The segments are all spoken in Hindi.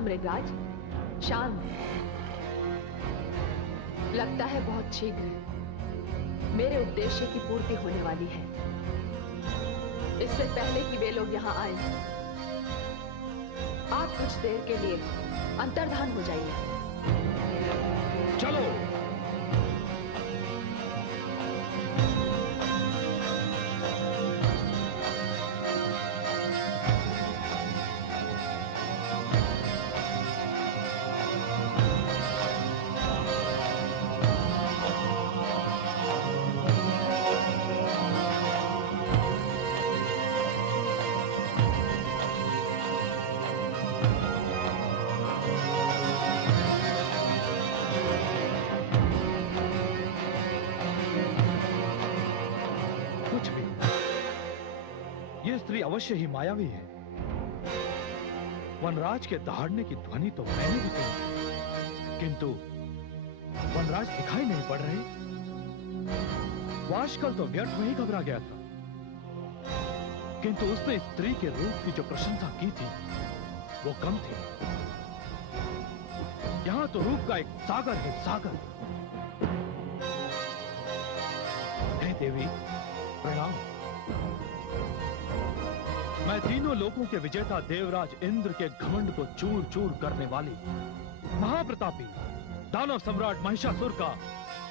मृगराज, शांत। लगता है बहुत शीघ्र मेरे उद्देश्य की पूर्ति होने वाली है। इससे पहले कि वे लोग यहाँ आए, आप कुछ देर के लिए अंतर्धान हो जाइए। चलो। अवश्य ही मायावी है। वनराज के दहाड़ने की ध्वनि तो मैंने भी सुनी, किंतु वनराज दिखाई नहीं पड़ रहे। वाशकल तो व्यर्थ में ही घबरा गया था, किंतु उसने स्त्री के रूप की जो प्रशंसा की थी वो कम थी। यहां तो रूप का एक सागर है, सागर। हे देवी, प्रणाम। मैं तीनों लोकों के विजेता देवराज इंद्र के घमंड को चूर चूर करने वाली महाप्रतापी दानव सम्राट महिषासुर का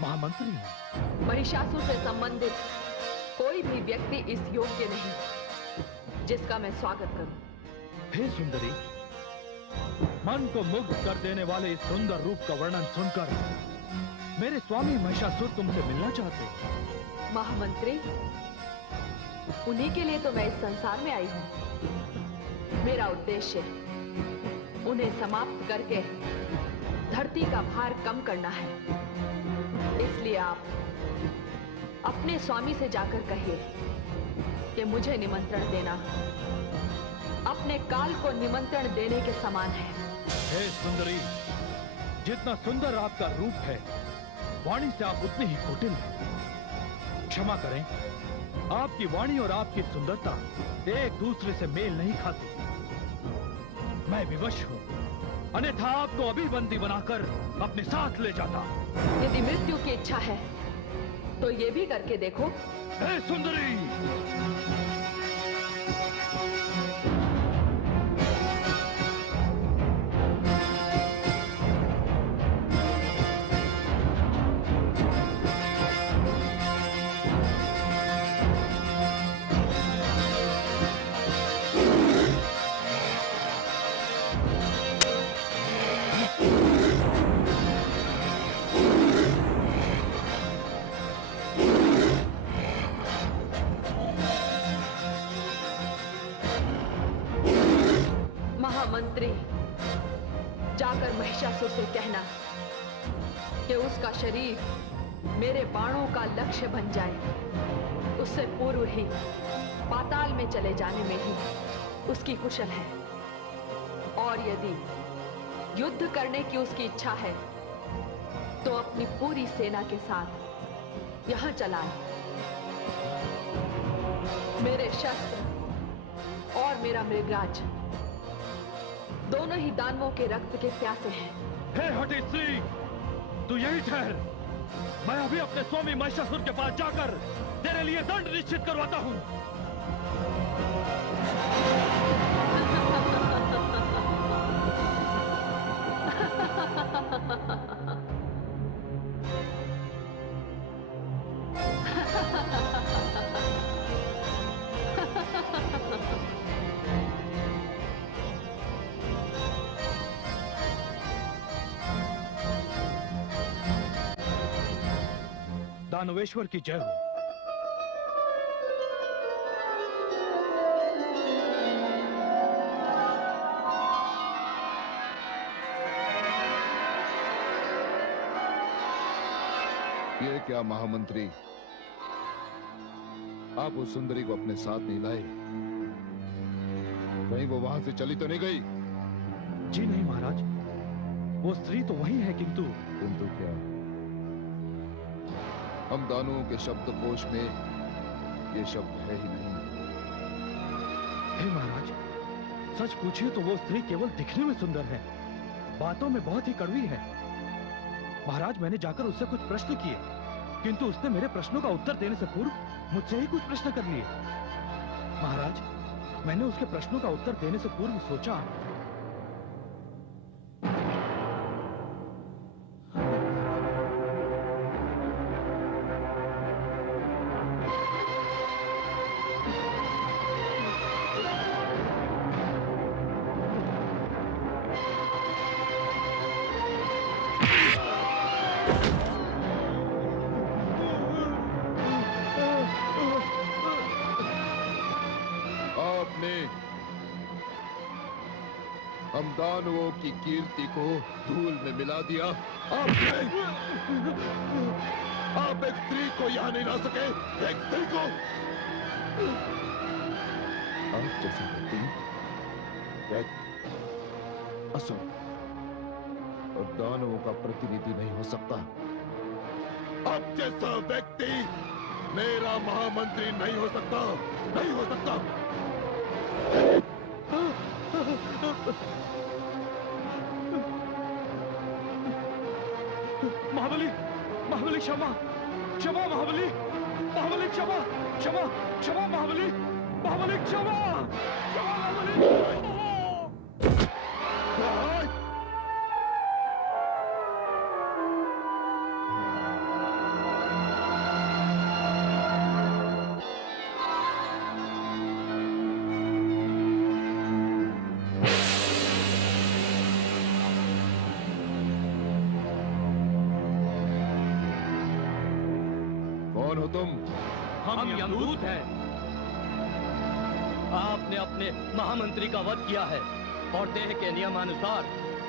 महामंत्री हूं। महिषासुर से संबंधित कोई भी व्यक्ति इस योग्य नहीं जिसका मैं स्वागत करूं। हे सुंदरी, मन को मुग्ध कर देने वाले इस सुंदर रूप का वर्णन सुनकर मेरे स्वामी महिषासुर तुमसे मिलना चाहते। महामंत्री, उन्हीं के लिए तो मैं इस संसार में आई हूं। मेरा उद्देश्य उन्हें समाप्त करके धरती का भार कम करना है। इसलिए आप अपने स्वामी से जाकर कहिए कि मुझे निमंत्रण देना अपने काल को निमंत्रण देने के समान है। हे सुंदरी, जितना सुंदर आपका रूप है, वाणी से आप उतने ही कुटिल हैं। क्षमा करें, आपकी वाणी और आपकी सुंदरता एक दूसरे से मेल नहीं खाती। मैं विवश हूं, अन्यथा आपको अभी बंदी बनाकर अपने साथ ले जाता। यदि मृत्यु की इच्छा है तो ये भी करके देखो। हे सुंदरी, जाकर महिषासुर से कहना कि उसका शरीर मेरे बाणों का लक्ष्य बन जाए। उससे पूर्व ही पाताल में चले जाने में ही उसकी कुशल है, और यदि युद्ध करने की उसकी इच्छा है तो अपनी पूरी सेना के साथ यहां चला आए। मेरे शस्त्र और मेरा मृगराज दोनों ही दानवों के रक्त के प्यासे हैं। हे हठी स्त्री, तू यही ठहर। मैं अभी अपने स्वामी महिषासुर के पास जाकर तेरे लिए दंड निश्चित करवाता हूं। दानवेश्वर की जय हो। ये क्या महामंत्री, आप उस सुंदरी को अपने साथ नहीं लाए? कहीं वो वहां से चली तो नहीं गई? जी नहीं महाराज, वो स्त्री तो वही है, किंतु क्या? हम दानवों के शब्दकोश में ये शब्द है ही नहीं। हे महाराज, सच पूछिए तो वो स्त्री केवल दिखने में सुंदर है, बातों में बहुत ही कड़वी है। महाराज, मैंने जाकर उससे कुछ प्रश्न किए, किंतु उसने मेरे प्रश्नों का उत्तर देने से पूर्व मुझसे ही कुछ प्रश्न कर लिए। महाराज, मैंने उसके प्रश्नों का उत्तर देने से पूर्व सोचा, हम दानवों की कीर्ति को धूल में मिला दिया। आपने आप एक स्त्री को यहाँ नहीं ला सके, एक स्त्री को। आप जैसा व्यक्ति एक असुर और दानवों का प्रतिनिधि नहीं हो सकता। आप जैसा व्यक्ति मेरा महामंत्री नहीं हो सकता, नहीं हो सकता। महाबली, महाबली क्षमा, क्षमा महाबली, महाबली क्षमा, क्षमा, क्षमा महाबली, महाबली क्षमा, क्षमा महाबली। कौन हो तुम? हम यमदूत हैं। आपने अपने महामंत्री का वध किया है और देह के नियमानुसार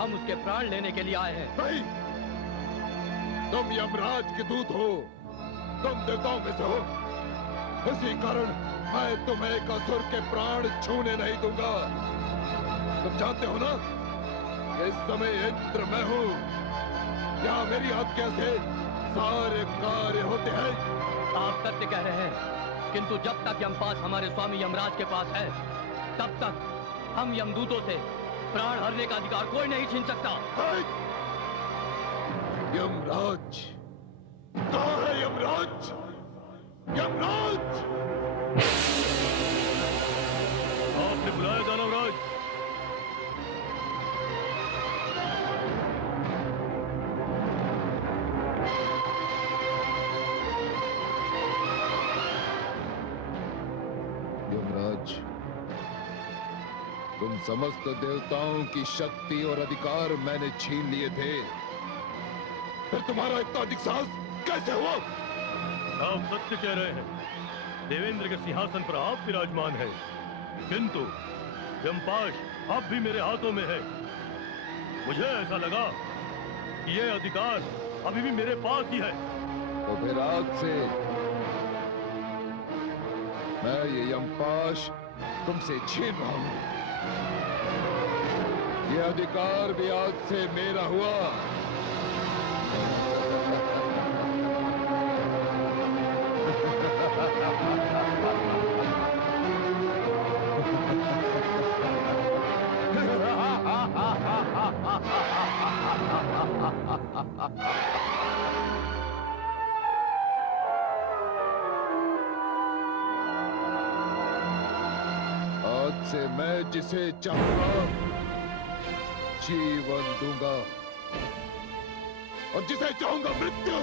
हम उसके प्राण लेने के लिए आए हैं। नहीं, तुम यमराज के दूत हो, तुम देवताओं में से हो। इसी कारण मैं तुम्हें एक असुर के प्राण छूने नहीं दूंगा। तुम जानते हो ना, इस समय इंद्र मैं हूँ। यहाँ मेरी आज्ञा से सारे कार्य होते हैं। आप सत्य कह रहे हैं, किंतु जब तक यमपाश हमारे स्वामी यमराज के पास है, तब तक हम यमदूतों से प्राण हरने का अधिकार कोई नहीं छीन सकता। यमराज कहाँ है? यमराज, यमराज! आपने बुलाया दानवराज? यमराज, तुम समस्त देवताओं की शक्ति और अधिकार मैंने छीन लिए थे, फिर तुम्हारा इतना अधिक साहस कैसे हुआ? आप सत्य कह रहे हैं। देवेंद्र के सिंहासन पर आप विराजमान हैं, किंतु यमपाश अब भी मेरे हाथों में है। मुझे ऐसा लगा कि ये अधिकार अभी भी मेरे पास ही है। तो फिर आज से मैं ये यमपाश तुमसे छीन रहा हूं। ये अधिकार भी आज से मेरा हुआ। आज से मैं जिसे चाहूंगा जीवन दूंगा और जिसे चाहूंगा मृत्यु।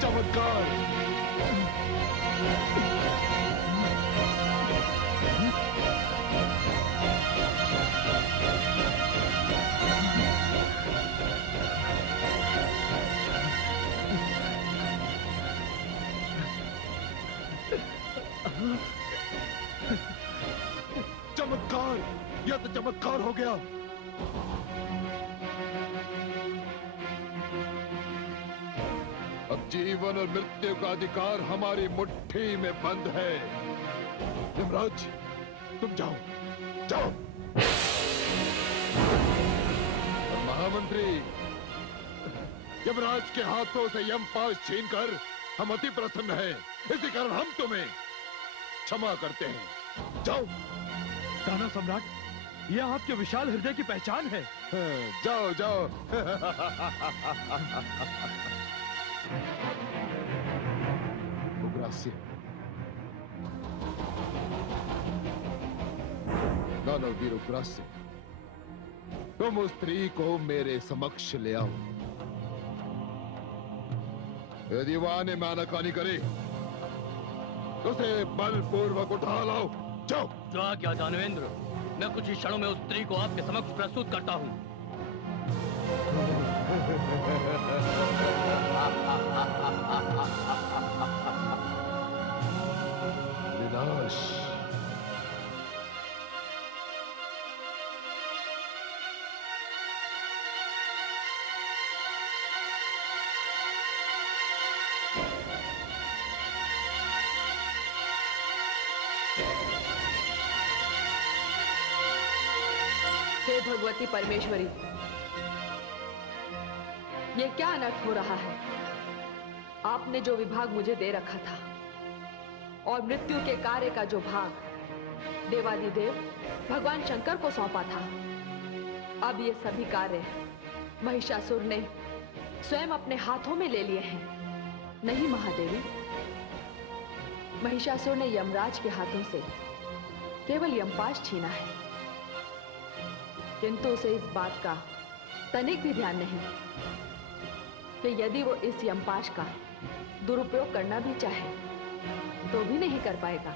चमत्कार! चमत्कार! यह तो चमत्कार हो गया। अब जीवन और मृत्यु का अधिकार हमारी मुट्ठी में बंद है। यमराज, तुम जाओ, जाओ। और महामंत्री, यमराज के हाथों से यमपाश छीनकर हम अति प्रसन्न हैं। इसी कारण हम तुम्हें क्षमा करते हैं। जाओ। दानव सम्राट, यह आपके विशाल हृदय की पहचान है। जाओ जाओ। उग्रास्य, दानववीर उग्रास्य, तुम उस स्त्री को मेरे समक्ष ले आओ। यदि वह आने में आनाकानी करे तो उसे बलपूर्वक उठा लाओ। जाओ। जो आज्ञा दानवेंद्र। मैं कुछ ही क्षणों में उस स्त्री को आपके समक्ष प्रस्तुत करता हूँ। विनाश। हे भगवती परमेश्वरी, ये क्या अनर्थ हो रहा है? आपने जो विभाग मुझे दे रखा था और मृत्यु के कार्य का जो भाग देवादिदेव भगवान शंकर को सौंपा था, अब ये सभी कार्य महिषासुर ने स्वयं अपने हाथों में ले लिए हैं। नहीं महादेवी, महिषासुर ने यमराज के हाथों से केवल यमपाश छीना है, किंतु उसे इस बात का तनिक भी ध्यान नहीं कि यदि वो इस यमपाश का दुरुपयोग करना भी चाहे तो भी नहीं कर पाएगा।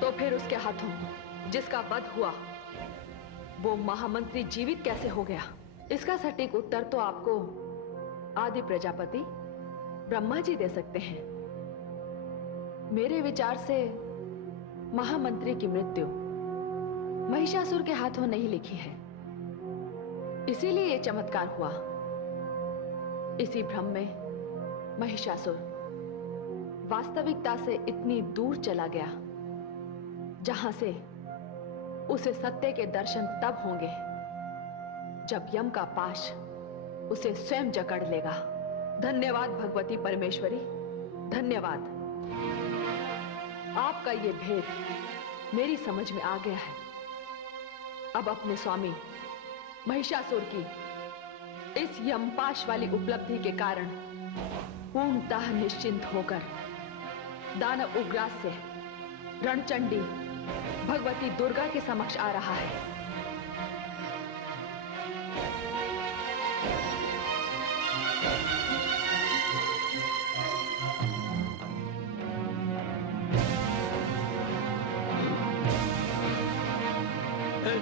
तो फिर उसके हाथों जिसका वध हुआ वो महामंत्री जीवित कैसे हो गया? इसका सटीक उत्तर तो आपको आदि प्रजापति ब्रह्मा जी दे सकते हैं। मेरे विचार से महामंत्री की मृत्यु महिषासुर के हाथों नहीं लिखी है, इसीलिए ये चमत्कार हुआ। इसी भ्रम में महिषासुर वास्तविकता से इतनी दूर चला गया जहां से उसे सत्य के दर्शन तब होंगे जब यम का पाश उसे स्वयं जकड़ लेगा। धन्यवाद भगवती परमेश्वरी, धन्यवाद। आपका ये भेद मेरी समझ में आ गया है। अब अपने स्वामी महिषासुर की इस यमपाश वाली उपलब्धि के कारण पूर्णतः निश्चिंत होकर दानव उग्रास्य रणचंडी भगवती दुर्गा के समक्ष आ रहा है।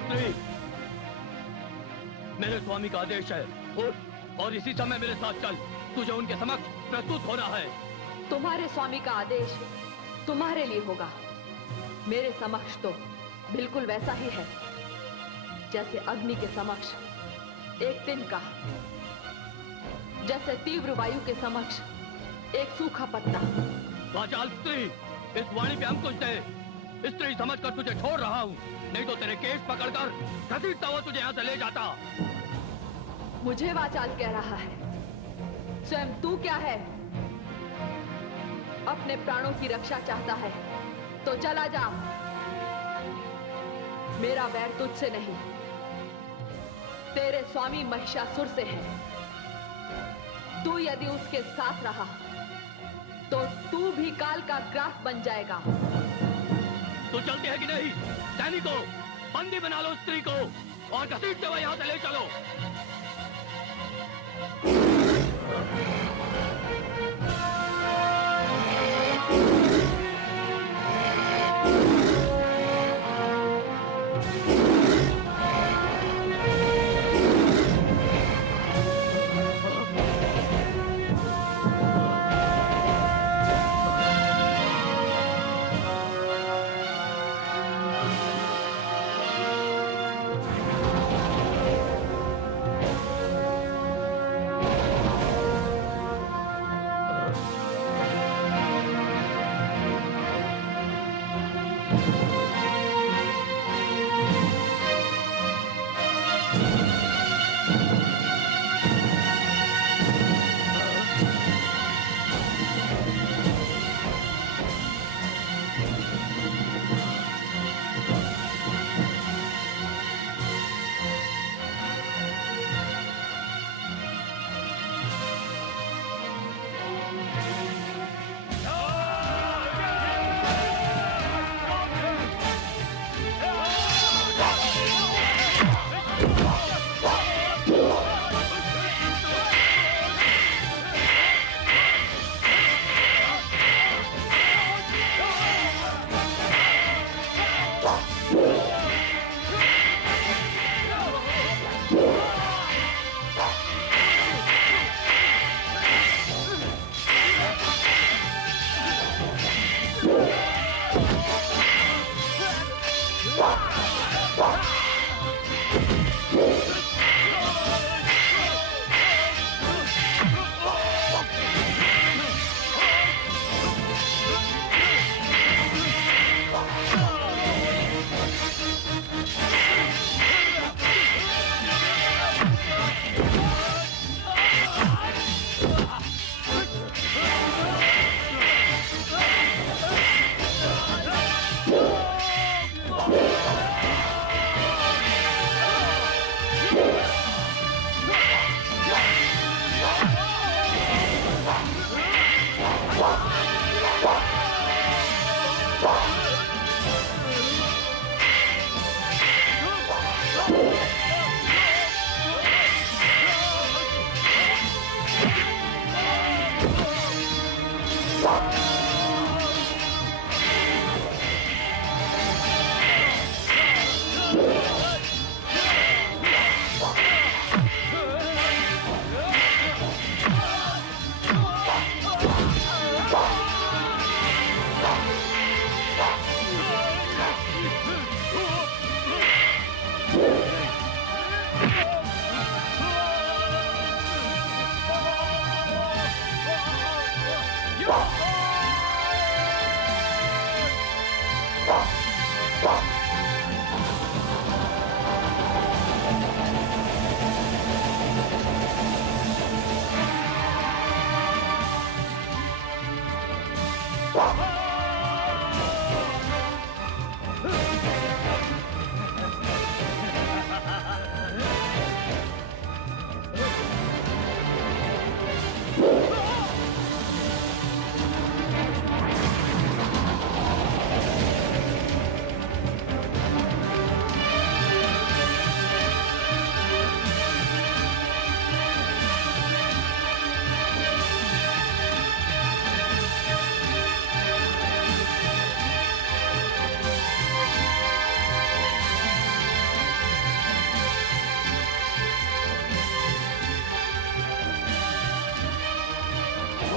स्त्री, मेरे स्वामी का आदेश है, उठ और इसी समय मेरे साथ चल। तुझे उनके समक्ष प्रस्तुत होना है। तुम्हारे स्वामी का आदेश तुम्हारे लिए होगा, मेरे समक्ष तो बिल्कुल वैसा ही है जैसे अग्नि के समक्ष एक तिनका, जैसे तीव्र वायु के समक्ष एक सूखा पत्ता। वाचाल स्त्री, इस वाणी पे अंकुश दे। स्त्री समझकर तुझे छोड़ रहा हूँ, नहीं तो तेरे केश पकड़कर घसीटता हुआ तुझे यहाँ से ले जाता। मुझे वाचाल कह रहा है, स्वयं तू क्या है? अपने प्राणों की रक्षा चाहता है तो चला जा। मेरा वैर तुझसे नहीं, तेरे स्वामी महिषासुर से है। तू यदि उसके साथ रहा तो तू भी काल का ग्रास बन जाएगा। तू चलती है कि नहीं? सैनिकों, बंदी बना लो स्त्री को और घसीटते हुए यहाँ से ले चलो।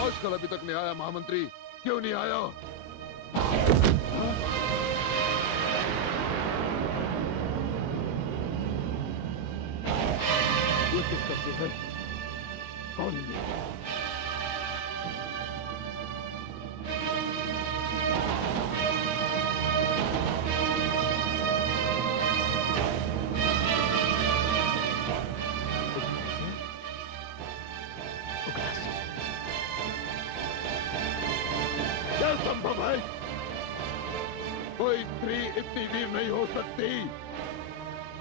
आजकल अभी तक नहीं आया महामंत्री, क्यों नहीं आया? ये किसका सिर है? कौन है ये? क्या संभव है? कोई स्त्री इतनी वीर नहीं हो सकती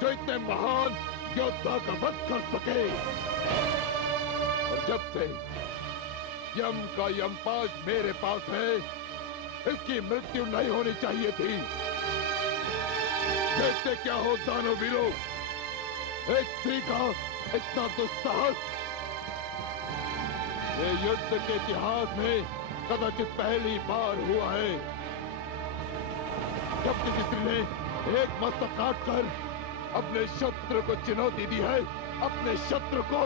जो इतने महान योद्धा का वध कर सके। और जब से यम का यमपाश मेरे पास है, इसकी मृत्यु नहीं होनी चाहिए थी। देखते क्या हो दानवीरों, एक स्त्री का इतना दुस्साहस ये युद्ध के इतिहास में कदाचित पहली बार हुआ है। जब किसी स्त्री ने एक मस्तक काटकर अपने शत्रु को चुनौती दी है, अपने शत्रु को